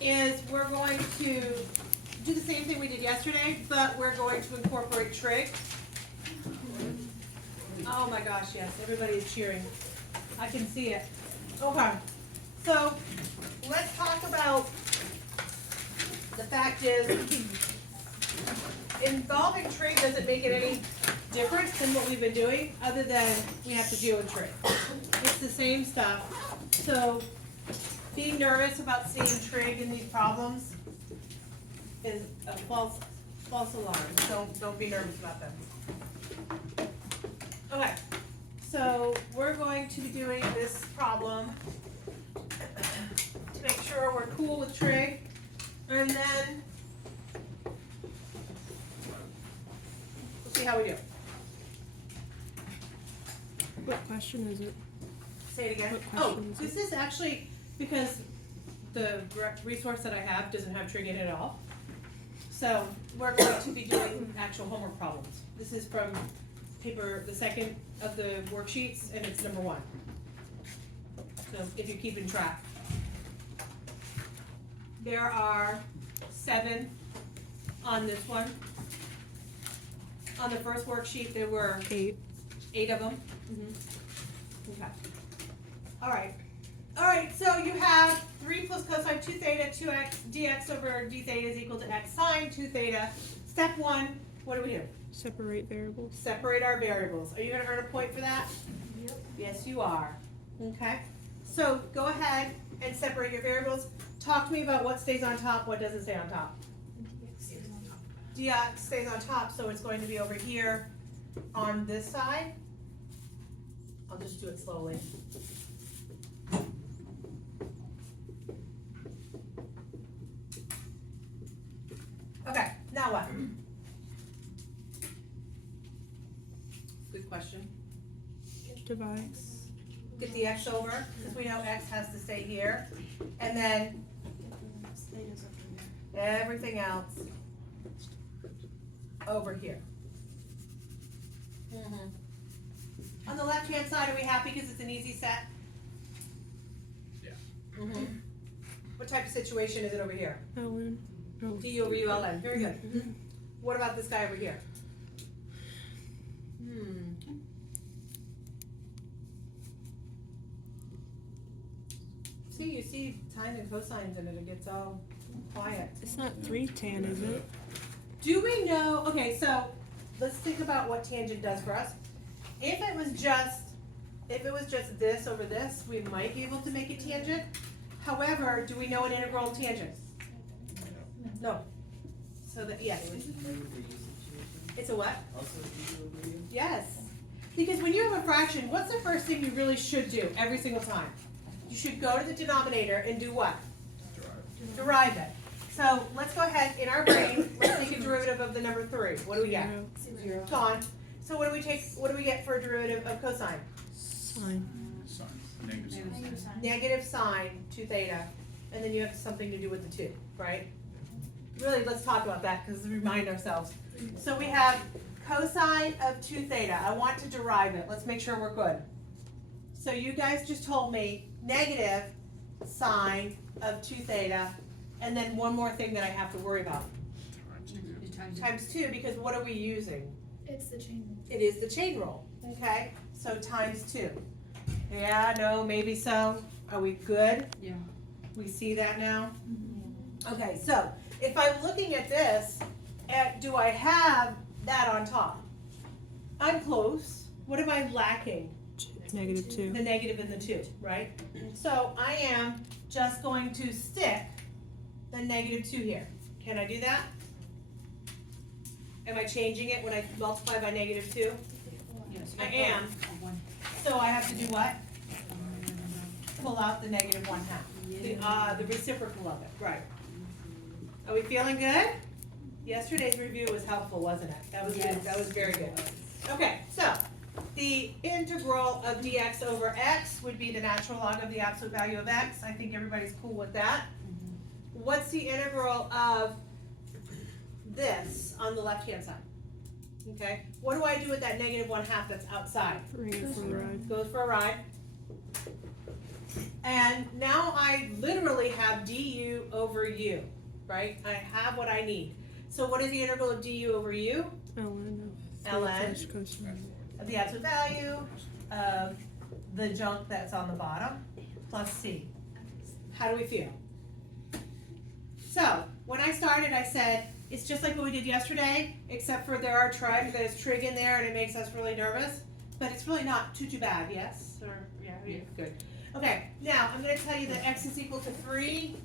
is we're going to do the same thing we did yesterday, but we're going to incorporate trig. Oh my gosh, yes, everybody is cheering. I can see it. Okay, so let's talk about, the fact is, involving trig doesn't make it any different than what we've been doing, other than we have to deal with trig. It's the same stuff. So being nervous about seeing trig in these problems is a false alarm. Don't be nervous about them. Okay, so we're going to be doing this problem to make sure we're cool with trig, and then we'll see how we do. What question is it? Say it again. What Oh, question is this is actually because the resource that I have doesn't have trig in it at all. So we're going to be doing actual homework problems. This is from paper, the second of the worksheets, and it's number 1. So if you're keeping track. There are 7 on this one. On the first worksheet, there were 8. 8 of them. Okay. All right, so you have 3 plus cosine 2 theta, 2x, dx over d theta is equal to x sine 2 theta. Step 1, what do we do? Separate variables. Separate our variables. Are you gonna earn a point for that? Yep. Yes, you are. Okay, so go ahead and separate your variables. Talk to me about what stays on top, what doesn't stay on top. Dx stays on top, so it's going to be over here on this side. I'll just do it slowly. Okay, now what? Good question. Divide. Get the x over, because we know x has to stay here. And then everything else over here. On the left-hand side, are we happy because it's an easy set? Yeah. What type of situation is it over here? Ln. Oh. D over ULN, very good. What about this guy over here? See, you see sine and cosines in it, it gets all quiet. It's not 3 tan, is it? Do we know, okay, so let's think about what tangent does for us. If it was just this over this, we might be able to make a tangent. However, do we know an integral of tangent? No. So that, yes. It's a what? Yes. Because when you have a fraction, what's the first thing you really should do every single time? You should go to the denominator and do what? Derive it. So let's go ahead, in our brain, let's take a derivative of the number 3. What do we get? 0. Gone. So what do we get for a derivative of cosine? Sine. Sine. Negative sine. Negative sine 2 theta, and then you have something to do with the 2, right? Really, let's talk about that, because we remind ourselves. So we have cosine of 2 theta. I want to derive it. Let's make sure we're good. So you guys just told me negative sine of 2 theta, and then one more thing that I have to worry about. Times 2, because what are we using? It's the chain rule. It is the chain rule, okay? So times 2. Yeah, no, maybe so. Are we good? Yeah. We see that now? Okay, so if I'm looking at this, do I have that on top? I'm close. What am I lacking? Negative 2. The negative and the 2, right? So I am just going to stick the negative 2 here. Can I do that? Am I changing it when I multiply by negative 2? Yes. I am. So I have to do what? Pull out the negative 1/2. The reciprocal of it, right. Are we feeling good? Yesterday's review was helpful, wasn't it? That was good. That was very good. Okay, so the integral of dx over x would be the natural log of the absolute value of x. I think everybody's cool with that. What's the integral of this on the left-hand side? Okay, what do I do with that negative 1/2 that's outside? Bring it for a ride. Goes for a ride. And now I I literally have du over u, right? I have what I need. So what is the integral of du over u? ln of 3 ln plus cosine. Of the absolute value of the junk that's on the bottom plus c. How do we feel? So when I started, I said it's just like what we did yesterday, except for there are there's trig in there and it makes us really nervous, but it's really not too bad. Yes, or yeah, good. Okay, now I'm going to tell you that x is equal to 3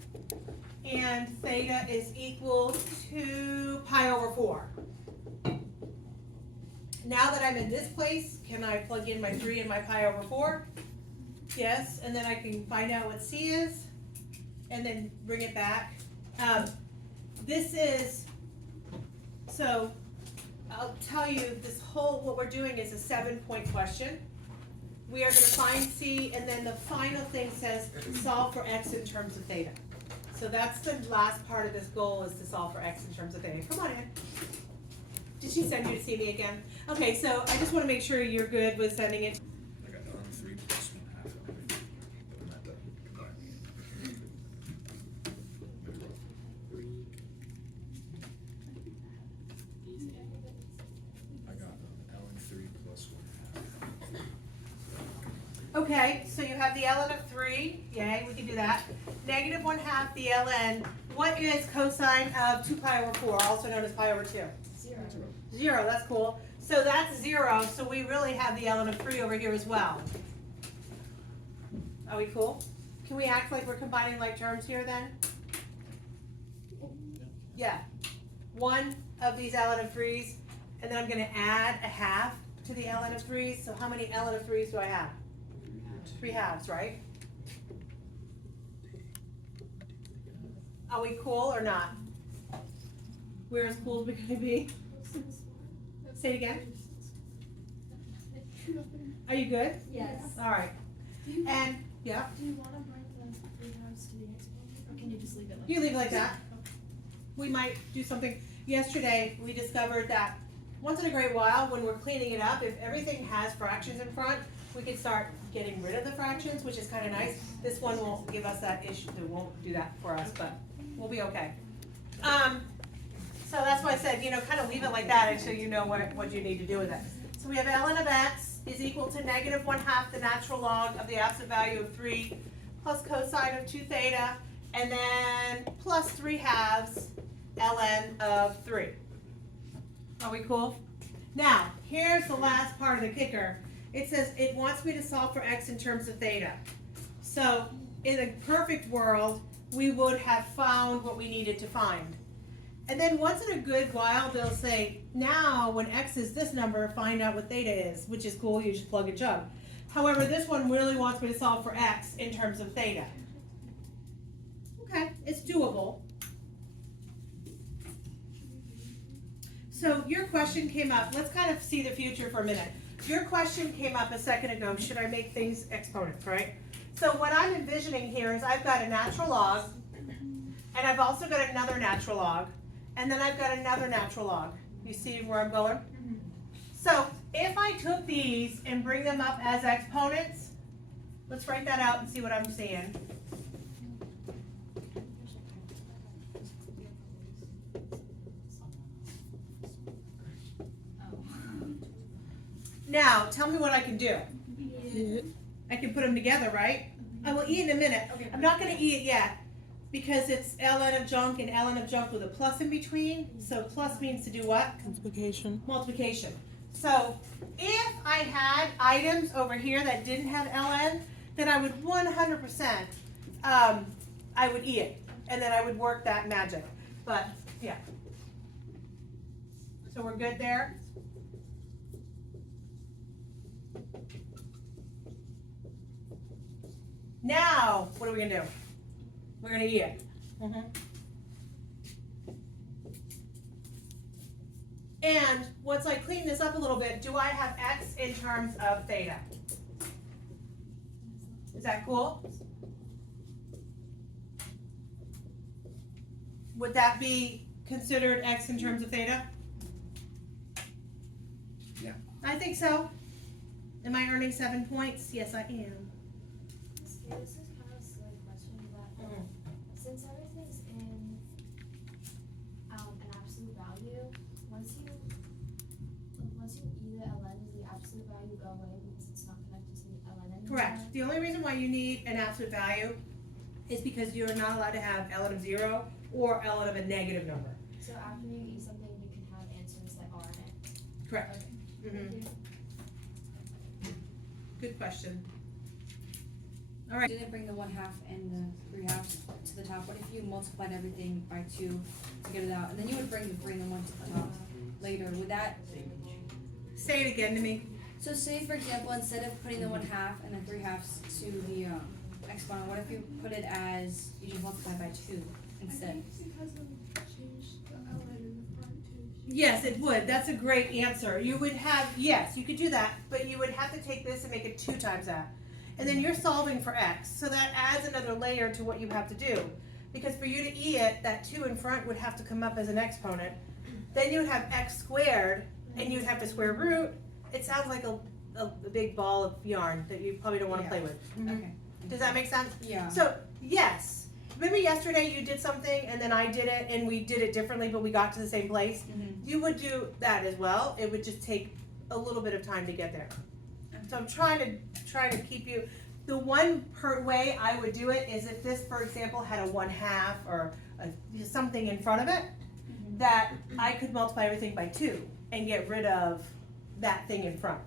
and theta is equal to pi over 4. Now that I'm in this place, can I plug in my 3 and my pi over 4? Yes, and then I can find out what c is, and then bring it back. This is, so I'll tell you, what we're doing is a 7-point question. We are going to find c, and then the final thing says solve for x in terms of theta. So that's the last part of this goal, is to solve for x in terms of theta. Come on in. Did she send you to see me again? Okay, so I just want to make sure you're good with sending it. I got ln 3 plus 1/2 ln. But I'm not done combining it. I got ln 3 plus 1/2. Okay, so you have the ln of 3. Yay, we can do that. Negative 1/2 the ln. What is cosine of 2 pi over 4, also known as pi over 2? 0, that's cool. So that's 0, so we really have the ln of 3 over here as well. Are we cool? Can we act like we're combining like terms here then? Yeah. One of these ln of 3's, and then I'm going to add a half to the ln of 3's. So how many ln of 3's do I have? 3 halves, right? Are we cool or not? We're as cool as we can be. Say it again. Are you good? Yes. All right. And, yeah, Do you want to bring the 3 halves to the exponent, or can you just leave it like you leave it like that. We might do something. Yesterday, we discovered that once in a great while, when we're cleaning it up, if everything has fractions in front, we can start getting rid of the fractions, which is kind of nice. This one won't give us that issue. It won't do that for us, but we'll be okay. So that's why I said, kind of leave it like that until you know what you need to do with it. So we have ln of x is equal to negative 1/2 the natural log of the absolute value of 3 plus cosine of 2 theta, and then plus 3 halves ln of 3. Are we cool? Now, here's the last part of the kicker. It says it wants me to solve for x in terms of theta. So in a perfect world, we would have found what we needed to find. And then once in a good while, they'll say, now when x is this number, find out what theta is, which is cool, you just plug and chug. However, this one really wants me to solve for x in terms of theta. Okay, it's doable. So your question came up, let's kind of see the future for a minute. Your question came up a second ago, should I make things exponents, right? So what I'm envisioning here is I've got a natural log, and I've also got another natural log, and then I've got another natural log. You see where I'm going? So if I took these and bring them up as exponents, let's write that out and see what I'm seeing. Now, tell me what I can do. I can put them together, right? I will eat in a minute. Okay. I'm not going to eat it yet because it's ln of junk and ln of junk with a plus in between. So plus means to do what? Multiplication. Multiplication. So if I had items over here that didn't have ln, then I would 100%, I would eat it. And then I would work that magic. But, yeah. So we're good there? Now, what are we gonna do? We're gonna eat it. And once I clean this up a little bit, do I have x in terms of theta? Is that cool? Would that be considered x in terms of theta? Yeah. I think so. Am I earning 7 points? Yes, I am. This is kind of a silly question, but value go away because it's not connected to the ln anymore? Correct. The only reason why you need an absolute value is because you're not allowed to have ln of 0 or ln of a negative number. So after you eat something, you can have answers that are in it? Correct. Okay. Mhm. Thank you. Good question. Didn't bring the 1/2 and the 3/2 to the top. What if you multiplied everything by 2 to get it out, and then you would bring the 3 and the 1 to the top later? Would that? Say it again to me. So say for example, instead of putting the 1/2 and the 3/2 to the exponent, what if you put it as you just multiply by 2 instead? Yes, it would. That's a great answer. You would have, yes, you could do that, but you would have to take this and make it 2 times that. And then you're solving for x, so that adds another layer to what you have to do. Because for you to e it, that 2 in front would have to come up as an exponent. Then you would have x squared, and you'd have to square root. It sounds like a big ball of yarn that you probably don't want to play with. Okay. Does that make sense? Yeah. So, yes. Remember yesterday you did something and then I did it and we did it differently but we got to the same place? Mm-hmm. You would do that as well. It would just take a little bit of time to get there. So I'm trying to keep you, the one way I would do it is if this, for example, had a 1/2 or something in front of it, that I could multiply everything by 2 and get rid of that thing in front.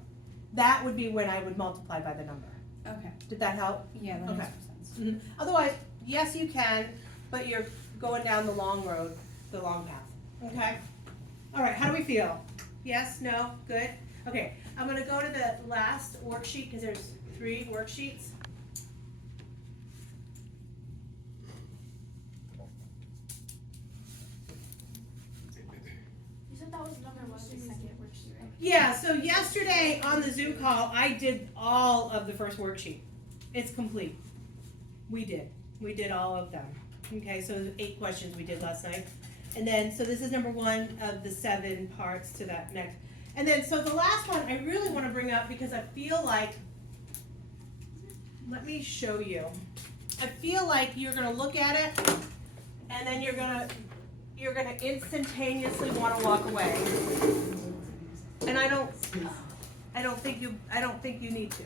That would be when I would multiply by the number. Okay. Did that help? Yeah, that Okay. makes more sense. Mhm. Otherwise, yes, you can, but you're going down the long road, the long path. Okay? All right, how do we feel? Yes, no, good? Okay, I'm going to go to the last worksheet because there's 3 worksheets. You said that was number 1, the second worksheet, right? Yeah, so yesterday on the Zoom call, I did all of the first worksheet. It's complete. We did all of them. Okay, so 8 questions we did last night. And then, so this is number 1 of the 7 parts to that next. And then, so the last one I really want to bring up because I feel like, let me show you. I feel like you're going to look at it and then you're going to instantaneously want to walk away. And I don't think you need to.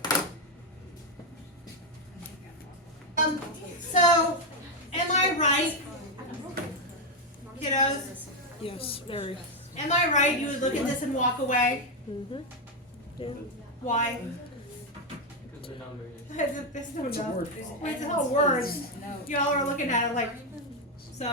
So, am I right, kiddos? Yes, very. Am I right? You would look at this and walk away? Mm-hmm. Yeah. Why? Because the number is. There's no It's a no. word It's all words. No. Y'all are looking at it like, so.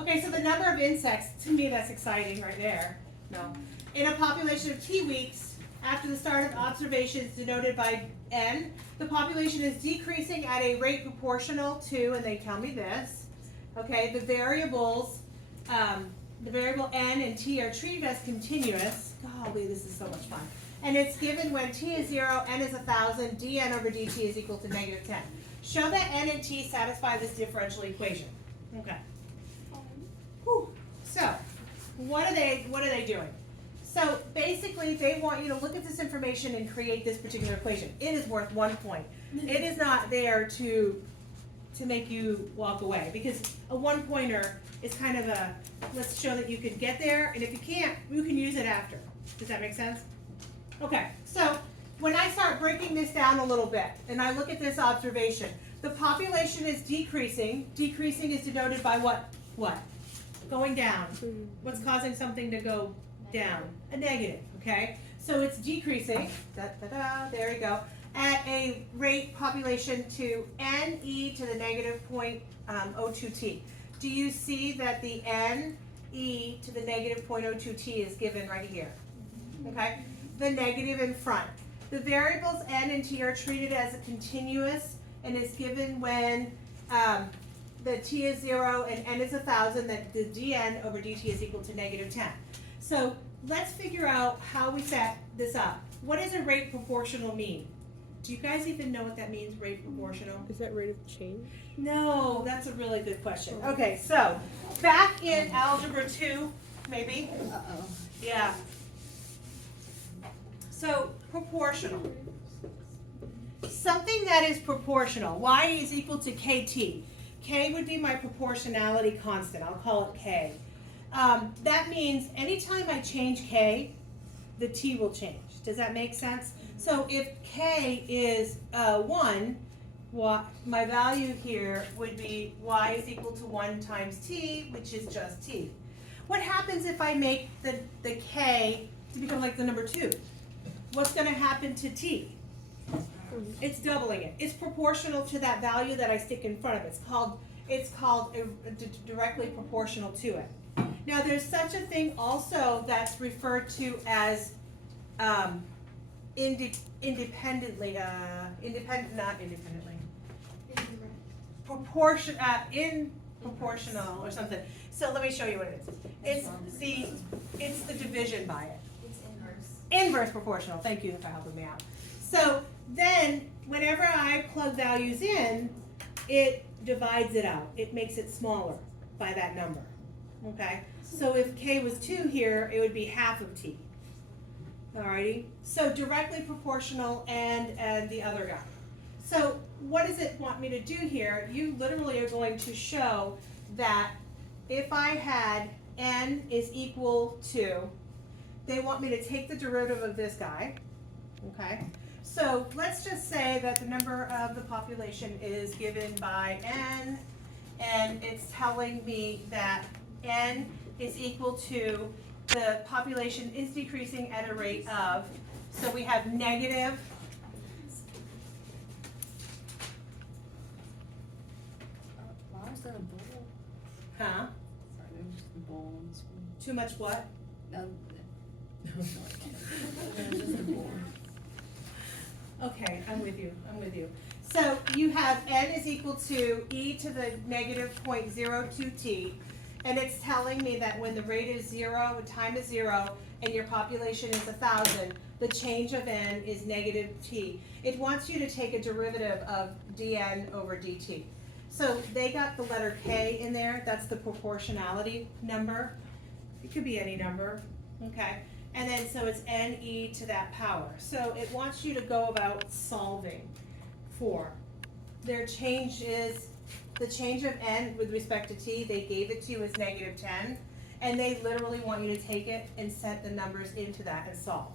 Okay, so the number of insects, to me that's exciting right there. No. In a population of T weeks, after the start of observations denoted by N, the population is decreasing at a rate proportional to, and they tell me this, okay, the variable N and T are treated as continuous. Golly, this is so much fun. And it's given when T is 0, N is 1,000, dN over dt is equal to -10. Show that N and T satisfy this differential equation. Okay. Whew. So, what are they doing? So basically, they want you to look at this information and create this particular equation. It is worth 1 point. It is not there to make you walk away because a 1-pointer is kind of a, let's show that you could get there, and if you can't, you can use it after. Does that make sense? Okay, so when I start breaking this down a little bit, and I look at this observation, the population is decreasing. Decreasing is denoted by what? What? Going down. What's causing something to go down? A negative, okay? So it's decreasing, there we go, at a rate population to NE to the -0.02t. Do you see that the NE to the -0.02t is given right here? Okay? The negative in front. The variables N and T are treated as a continuous and is given when the T is 0 and N is 1,000, that the dN over dt is equal to -10. So let's figure out how we set this up. What does a rate proportional mean? Do you guys even know what that means, rate proportional? Is that rate of change? No, that's a really good question. Okay, so back in algebra 2, maybe. Uh-oh. Yeah. So proportional. Something that is proportional. Y is equal to KT. K would be my proportionality constant. I'll call it K. That means anytime I change K, the T will change. Does that make sense? So if k is 1, my value here would be y is equal to 1 times t, which is just t. What happens if I make the k to become like the number 2? What's going to happen to t? It's doubling it. It's proportional to that value that I stick in front of it. It's called directly proportional to it. Now there's such a thing also that's referred to as independently, proportional or something. So let me show you what it is. It's the division by it. It's inverse. Inverse proportional. Thank you for helping me out. So then, whenever I plug values in, it divides it out. It makes it smaller by that number. Okay? So if k was 2 here, it would be half of t. Alrighty? So directly proportional and the other guy. So what does it want me to do here? You literally are going to show that if I had n is equal to, they want me to take the derivative of this guy. Okay? So let's just say that the number of the population is given by n, and it's telling me that n is equal to, the population is decreasing at a rate of, so we have negative, Why is that a bowl? huh? Sorry, there was just a bowl on the screen. Too much what? No, there was just a bowl. Okay, I'm with you. So you have n is equal to e to the negative 0.02t, and it's telling me that when the rate is 0, when time is 0, and your population is 1,000, the change of n is negative t. It wants you to take a derivative of dn over dt. So they got the letter k in there. That's the proportionality number. It could be any number, okay? And then, so it's ne to that power. So it wants you to go about solving for. Their change is, the change of n with respect to t, they gave it to you as negative 10, and they literally want you to take it and set the numbers into that and solve.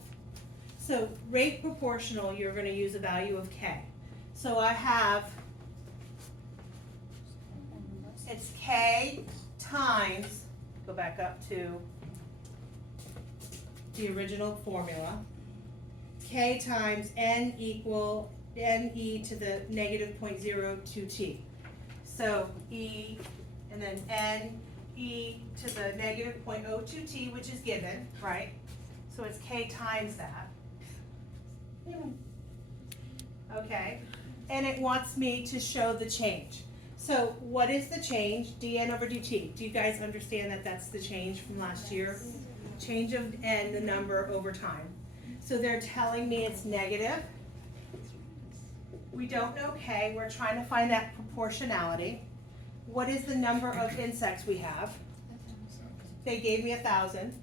So rate proportional, you're gonna use a value of k. So I have, it's k times, go back up to the original formula, k times n equal ne to the negative 0.02t. So e, and then n e to the negative 0.02t, which is given, right? So it's k times that. Okay, and it wants me to show the change. So what is the change? dn over dt. Do you guys understand that that's the change from last year? Change of n, the number over time. So they're telling me it's negative. We don't know k. We're trying to find that proportionality. What is the number of insects we have? They gave me 1,000.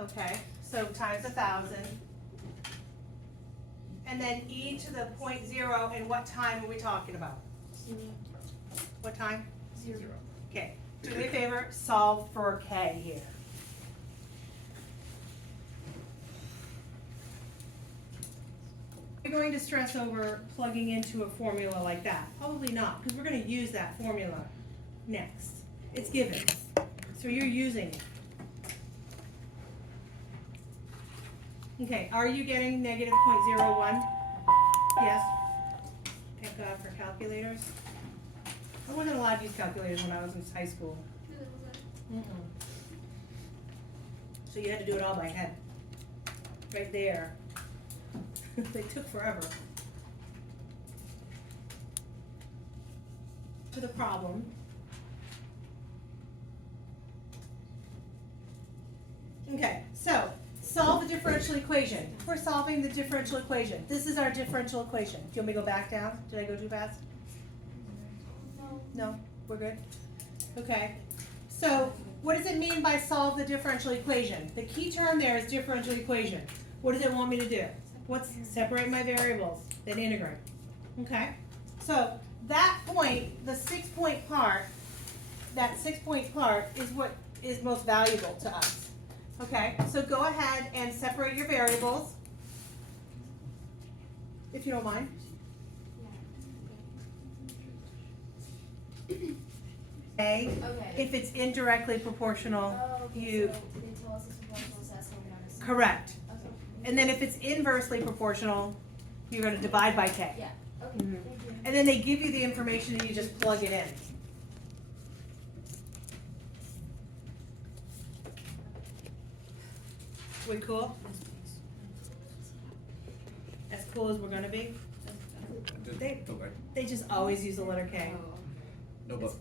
Okay, so times 1,000. And then e to the 0.0, and what time are we talking about? What time? 0. Okay, do me a favor, solve for k here. We're going to stress over plugging into a formula like that. Probably not, because we're going to use that formula next. It's given, so you're using it. Okay, are you getting negative 0.01? Yes? Thank God for calculators. I wasn't allowed to use calculators when I was in high school. So you had to do it all by head. Right there. They took forever. To the problem. Okay, so solve the differential equation. We're solving the differential equation. This is our differential equation. Do you want me to go back down? Did I go too fast? No, we're good? Okay. So what does it mean by solve the differential equation? The key term there is differential equation. What does it want me to do? What's separate my variables, then integrate. Okay? So that point, the 6-point part, that 6-point part is what is most valuable to us. Okay? So go ahead and separate your variables. if you don't mind. A, Okay. if it's indirectly proportional, Oh, okay, you, so they tell us it's proportional, so that's how we understand. correct. Okay. And then if it's inversely proportional, you're gonna divide by K. Yeah, okay, Mhm. thank you. And then they give you the information and you just plug it in. We cool? As cool as we're gonna be? They- They just always use the letter K. No, but.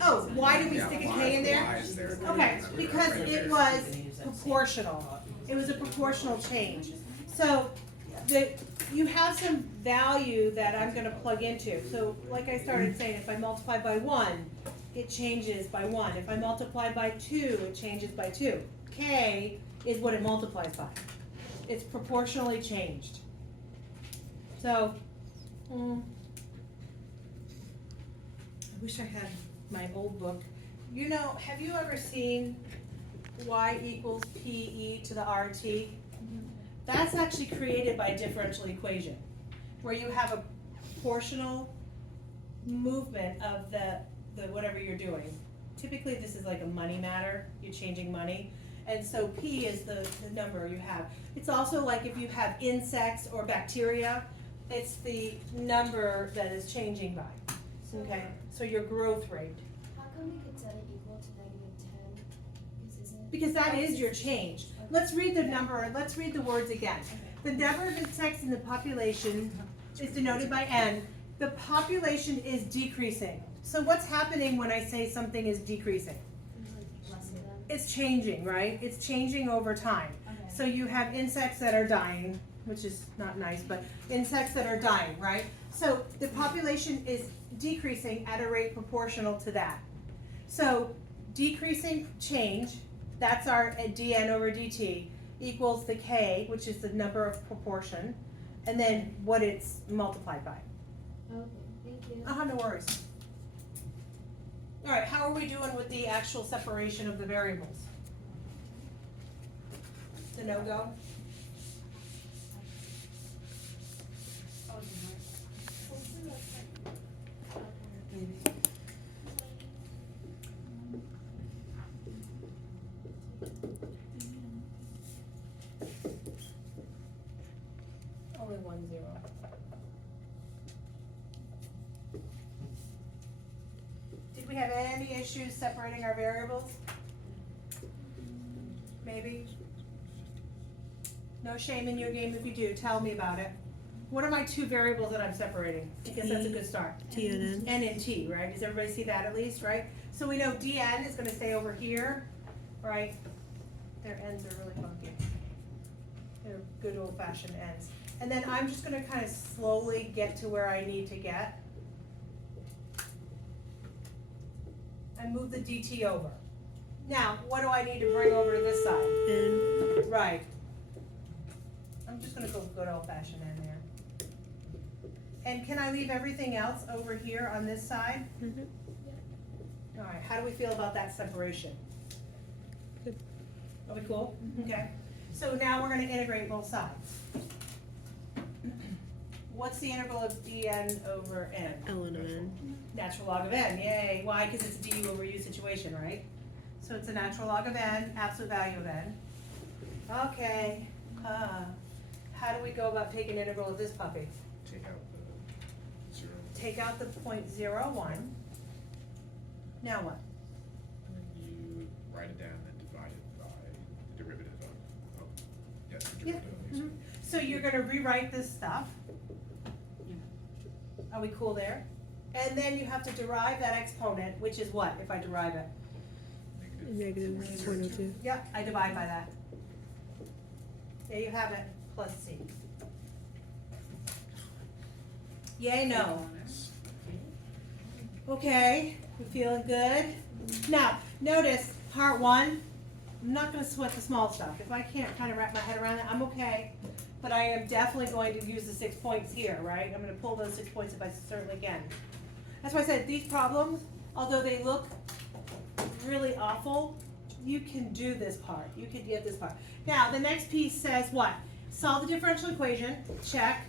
Oh, why did we Yeah, stick a why- K in there? why is there? Okay, because it was proportional. It was a proportional change. So you have some value that I'm gonna plug into. So like I started saying, if I multiply by 1, it changes by 1. If I multiply by 2, it changes by 2. K is what it multiplies by. It's proportionally changed. So, I wish I had my old book. You know, have you ever seen y equals PE to the RT? That's actually created by a differential equation, where you have a proportional movement of the whatever you're doing. Typically, this is like a money matter, you're changing money, and so P is the number you have. It's also like if you have insects or bacteria, it's the number that is changing by, okay? So your growth rate. How come we could set it equal to -10? Because that is your change. Let's read the number, let's read the words again. The number of insects in the population is denoted by N. The population is decreasing. So what's happening when I say something is decreasing? Less of them. It's changing, right? It's changing over time. Okay. So you have insects that are dying, which is not nice, but insects that are dying, right? So the population is decreasing at a rate proportional to that. So decreasing change, that's our dn over dt, equals the k, which is the number of proportion, and then what it's multiplied by. Okay, thank you. No worries. All right, how are we doing with the actual separation of the variables? The no-go? Maybe. Only 1 0. Did we have any issues separating our variables? Maybe? No shame in your game if you do, tell me about it. What are my 2 variables that I'm separating? Because that's a good start. T and N. N and T, right? Does everybody see that at least, right? So we know dn is gonna stay over here, right? Their ends are really funky. They're good old fashioned ends. And then I'm just gonna kind of slowly get to where I need to get. And move the dt over. Now, what do I need to bring over to this side? N. Right. I'm just gonna go good old fashioned N there. And can I leave everything else over here on this side? Mhm. All right, how do we feel about that separation? Good. Are we cool? Okay. So now we're gonna integrate both sides. What's the integral of dn over n? Ln of N. Natural log of n, yay. Why? Because it's a du over u situation, right? So it's a natural log of n, absolute value of n. Okay. How do we go about taking integral of this puppy? Take out the 0. Take out the 0.01. Now what? And then you write it down and divide it by the derivative of, yes, the Yeah. derivative of these. Mhm. So you're gonna rewrite this stuff. Are we cool there? And then you have to derive that exponent, which is what, if I derive it? Negative 0.02. Yep, I divide by that. There you have it, plus c. Yay, no? Okay, we feeling good? Now, notice, part 1, I'm not gonna sweat the small stuff. If I can't kind of wrap my head around it, I'm okay. But I am definitely going to use the 6 points here, right? I'm gonna pull those 6 points if I certainly can. That's why I said these problems, although they look really awful, you can do this part. You can get this part. Now, the next piece says what? solve the differential equation, check.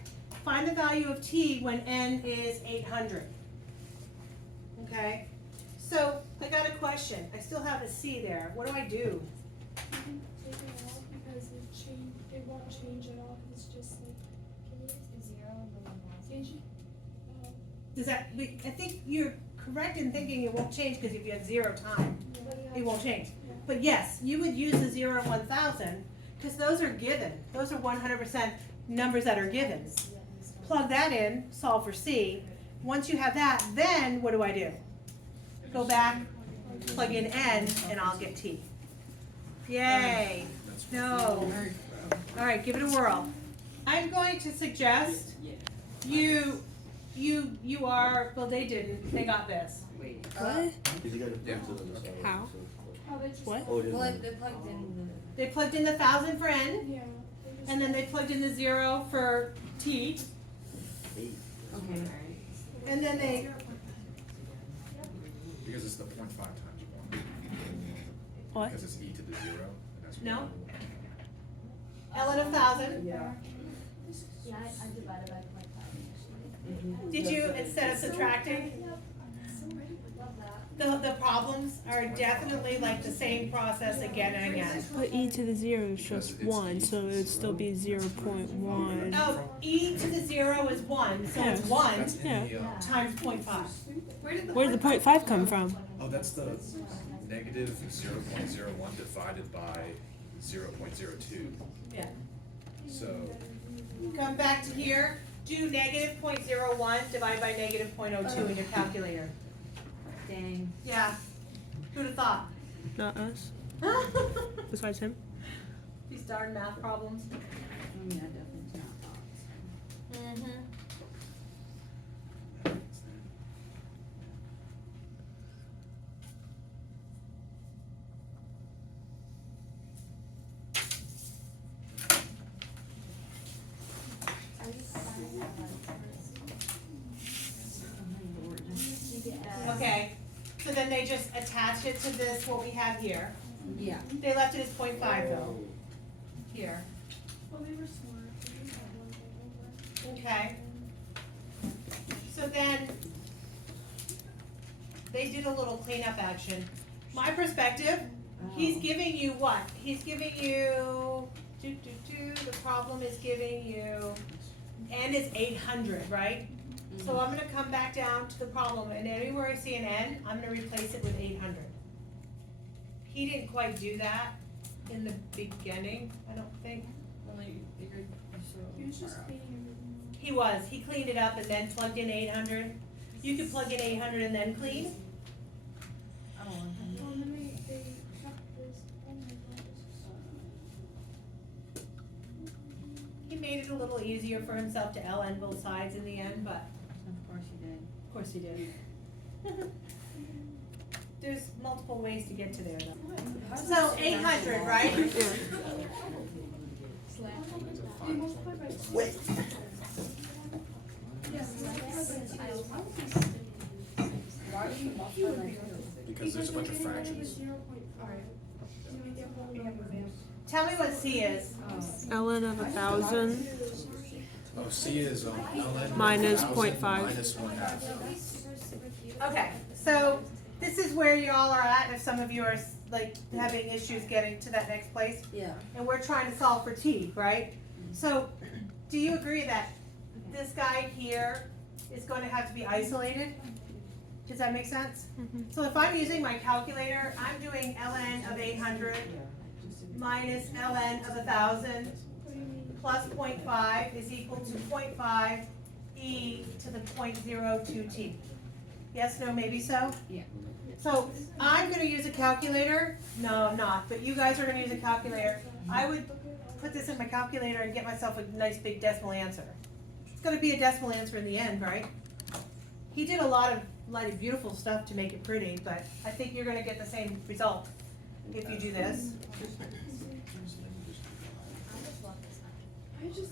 Find the value of t when n is 800. Okay, so I got a question. I still have a c there. What do I do? You can take it out because it won't change at all, it's just like, Can you use the 0 and the 1000? change it. Does that, I think you're correct in thinking it won't change because if you have 0 time, it won't change. Yeah. But yes, you would use the 0 and 1000 because those are given. Those are 100% numbers that are given. Plug that in, solve for c. Once you have that, then what do I do? Go back, plug in n, and I'll get t. Yay. No. All right, give it a whirl. I'm going to suggest you are, well, they didn't. They got this. What? Yeah. How? Oh, they just. What? Well, they plugged in They plugged in the 1000 for n, Yeah. they just- and then they plugged in the 0 for t, Okay. and then they, Because it's the 0.5 times 1. What? Because it's e to the 0. And that's No. 1. ln of 1000. Yeah. Yeah, I divided by 0.5. Did you, instead of subtracting? Love that. The problems are definitely like the same process again and again. But e to the 0 is just 1, so it would still be 0.1. Oh, e to the 0 is 1, so it's 1 That's in Yeah. the, times 0.5. Where did the 0.5 come from? oh, that's the negative 0.01 divided by 0.02. Yeah. So, Come back to here, do negative 0.01 divided by negative 0.02 in your calculator. Dang. Yeah, who'd have thought? Not us. Besides him. These darn math problems. I mean, I definitely did not thought. Mm-hmm. Okay, so then they just attached it to this, what we have here. Yeah. They left it as 0.5 though, here, Well, they were smart. They didn't have one thing over. okay? So then, they did a little cleanup action. My perspective, he's giving you what? He's giving you, the problem is giving you, n is 800, right? So I'm gonna come back down to the problem, and anywhere I see an n, I'm gonna replace it with 800. He didn't quite do that in the beginning, I don't think. He was just cleaning everything. He was, he cleaned it up and then plugged in 800. You could plug in 800 and then clean. Oh, and then they kept this. Oh my god, this is He made it a little easier for himself to ln both sides in the end, but Of course you did. of course he did. There's multiple ways to get to there though. So 800, right? They multiply by two. Yes, Why do you multiply by 2? because there's a bunch of fractions. 0.5. You make it whole number. Tell me what C is. ln of 1000 Oh, C is ln Minus 1000 0.5. minus 1/2. Okay, so this is where you all are at if some of you are like having issues getting to that next place. Yeah. And we're trying to solve for t, right? So, do you agree that this guy here is going to have to be isolated? Does that make sense? So if I'm using my calculator, I'm doing ln of 800 minus ln of 1000 plus 0.5 is equal to 0.5 e to the 0.02t. Yes, no, maybe so? Yeah. So I'm gonna use a calculator. No, I'm not, but you guys are gonna use a calculator. I would put this in my calculator and get myself a nice big decimal answer. It's gonna be a decimal answer in the end, right? He did a lot of beautiful stuff to make it pretty, but I think you're gonna get the same result if you do this. I just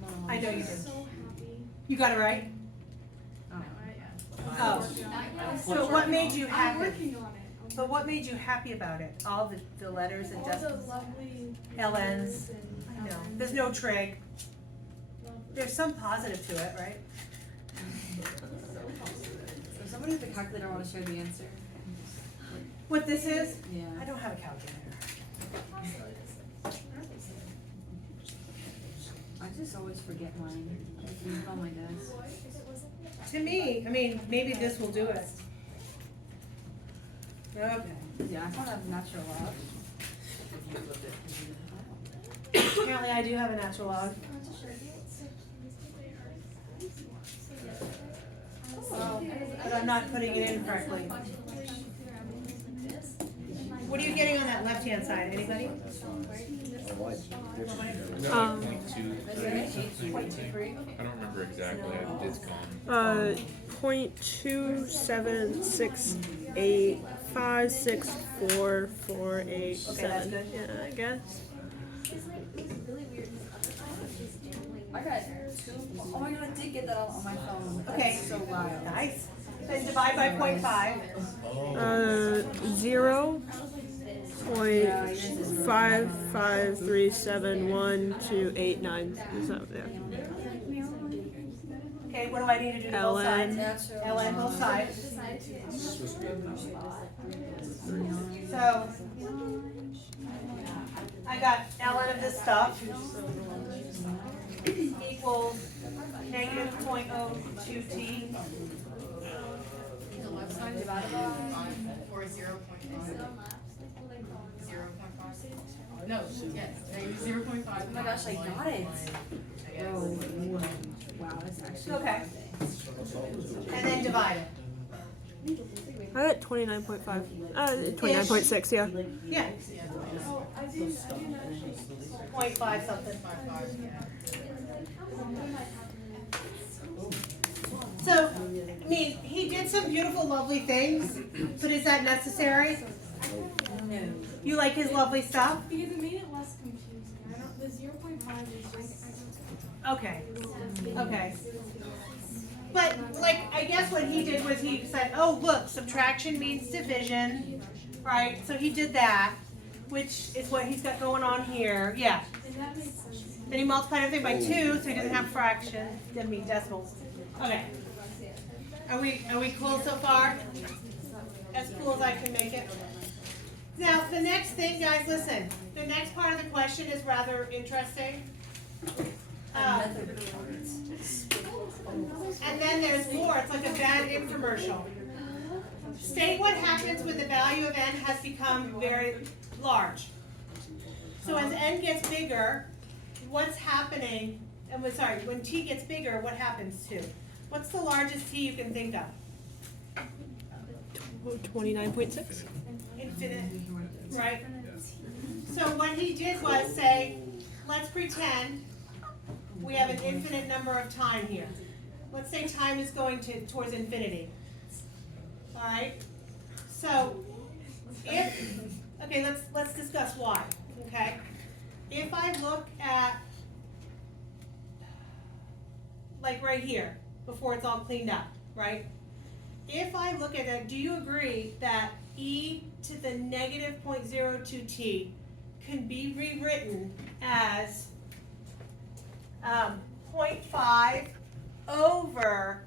love it. I know you I'm did. so happy. You got it right? Oh. So what made you I'm happy? working on it. But what made you happy about it? All the letters and All the decimals? lovely LNs. and No, there's no trig. There's some positive to it, right? So somebody with a calculator wanna share the answer? What this is? Yeah. I don't have a calculator. I just always forget mine. I leave it on my desk. To me, I mean, maybe this will do it. Okay. Yeah, I thought I have natural log. Apparently I do have a natural log. But I'm not putting it in correctly. What are you getting on that left-hand side? Anybody? Point two, three. I don't remember exactly. I did come. 0.276856448. Okay, that's good. Yeah, I guess. I got two. Oh my god, I did get that on my phone. That's Okay. so wild. Nice. Then divide by 0.5. 0.5537129. Is that there? Okay, what do I need to do to both sides? Natural ln both sides. So I got ln of this stuff equals negative 0.02t. divided by. Or 0.5. 0.5. No, yes, negative 0.5. Oh my gosh, I got it. Oh, wow, that's actually. Okay. And then divide it. I got 29.5. 29.6, yeah. Yeah. Oh, I didn't actually. 0.5 something. So, I mean, he did some beautiful, lovely things, but is that necessary? No. You like his lovely stuff? Because it made it less confusing. I don't, the 0.5 is just, Okay, okay. But, like, I guess what he did was he said, oh, look, subtraction means division, right? So he did that, which is what he's got going on here, yeah. and that makes sense. Then he multiplied everything by 2, so he doesn't have fractions, I mean decimals. Okay. Are we cool so far? As cool as I can make it? Now, the next thing, guys, listen. The next part of the question is rather interesting. And then there's more. It's like a bad infomercial. State what happens when the value of n has become very large. So as n gets bigger, what's happening? And when t gets bigger, what happens to? What's the largest t you can think of? 29.6. Infinite, right? So what he did was say, let's pretend we have an infinite number of time here. Let's say time is going towards infinity. All right? So let's discuss why, okay? If I look at, like right here, before it's all cleaned up, right? If I look at it, do you agree that e to the negative 0.02t can be rewritten as 0.5 over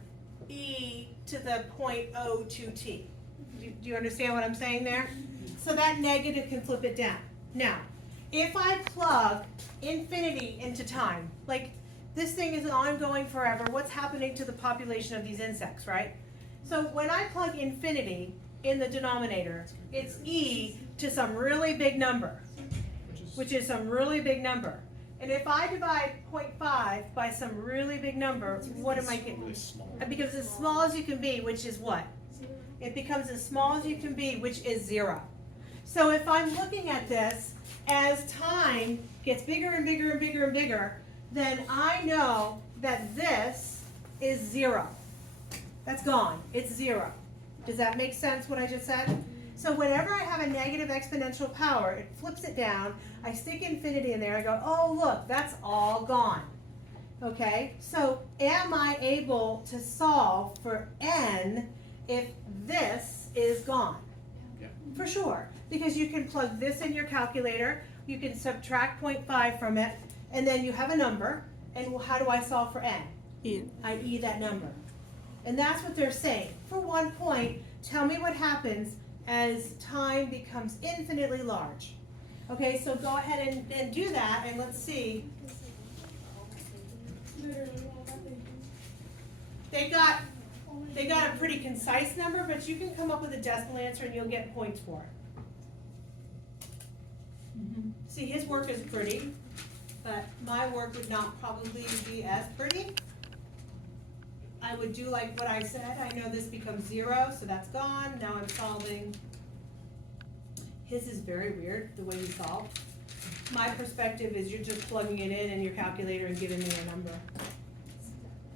e to the 0.02t? Do you understand what I'm saying there? So that negative can flip it down. Now, if I plug infinity into time, like this thing is ongoing forever, what's happening to the population of these insects, right? So when I plug infinity in the denominator, it's e to some really big number, which is some really big number. And if I divide 0.5 by some really big number, what am I getting? It becomes as small as you can be, which is what? It becomes as small as you can be, which is 0. So if I'm looking at this, as time gets bigger and bigger and bigger and bigger, then I know that this is 0. That's gone. It's 0. Does that make sense what I just said? So whenever I have a negative exponential power, it flips it down. I stick infinity in there. I go, oh, look, that's all gone. Okay? So am I able to solve for n if this is gone? Yeah. For sure. Because you can plug this in your calculator. You can subtract 0.5 from it. And then you have a number, and well, how do I solve for n? E. I e that number. And that's what they're saying. For 1 point, tell me what happens as time becomes infinitely large. Okay, so go ahead and do that, and let's see. Literally all that they do. They got a pretty concise number, but you can come up with a decimal answer and you'll get points for it. See, his work is pretty, but my work would not probably be as pretty. I would do like what I said. I know this becomes 0, so that's gone. Now I'm solving. His is very weird, the way he solved. My perspective is you're just plugging it in your calculator and giving me a number.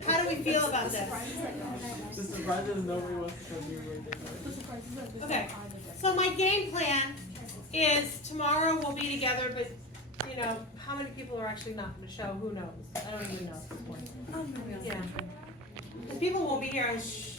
How do we feel about this? The surprise is nobody wants to come here with it. Okay, so my game plan is tomorrow we'll be together, but you know, how many people are actually not gonna show, who knows? I don't even know at this point. Yeah. And people won't be here,